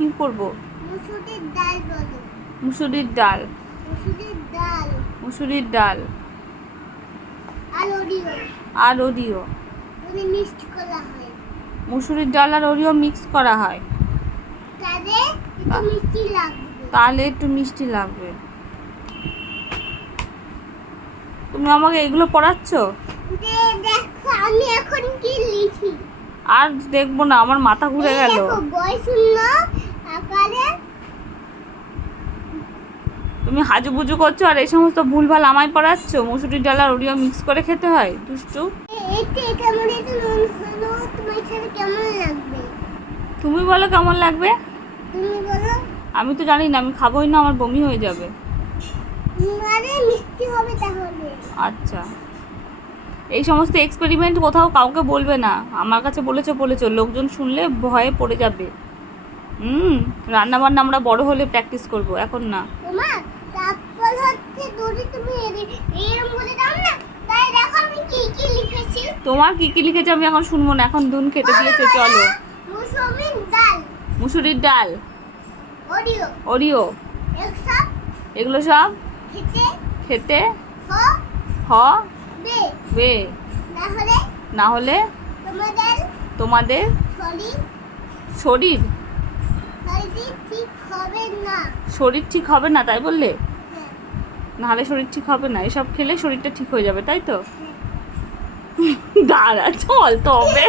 কি করব? মুসুরির ডাল বলো। মুসুরির ডাল। মুসুরির ডাল মুসুরির ডাল আর ওরিও আর ওরিও। মানে মিক্সড করা হয়। মুসুরির ডাল আর ওরিও মিক্স করা হয়, তাহলে একটু মিষ্টি লাগবে। তাহলে একটু মিষ্টি লাগবে। তুমি আমাকে এগুলো পড়াচ্ছ? দেখো আমি এখন কি লিখি। আর দেখবো না, আমার মাথা ঘুরে গেল। দেখো বই শূন্য আকারে। তুমি হাজুবুজু করছো আর এই সমস্ত ভুলভাল আমায় পড়াচ্ছ। মুসুরির ডাল আর ওরিও মিক্স করে খেতে হয়, দুষ্টু। এটা কেমন, এটা নুন হলো, তোমার সাথে কেমন লাগবে? তুমি বলো কেমন লাগবে। তুমি বলো। আমি তো জানি না, আমি খাবোই না, আমার বমি হয়ে যাবে। আরে মিষ্টি হবে তাহলে। আচ্ছা, এই সমস্ত এক্সপেরিমেন্ট কোথাও কাউকে বলবে না। আমার কাছে বলেছো, লোকজন শুনলে ভয়ে পড়ে যাবে। রান্না বান্না আমরা বড় হলে প্র্যাকটিস করব, এখন না। তোমার তারপর হচ্ছে দড়ি তুমি এরকম বলে দাও না। তাই দেখো আমি কি কি লিখেছি। তোমার কি কি লিখেছো আমি এখন শুনবো না, এখন দুন খেতে দিয়েছে, চলো। মুসুরির ডাল, মুসুরির ডাল, ওরিও, ওরিও, একসব এগুলো সব খেতে খেতে হবে। বে, না হলে তোমাদের তোমাদের শরীর শরীর ঠিক হবে না। শরীর ঠিক হবে না, তাই বললে? হ্যাঁ, নাহলে শরীর ঠিক হবে না, এসব খেলে শরীরটা ঠিক হয়ে যাবে, তাই তো? হ্যাঁ। দাঁড়া, চল তবে।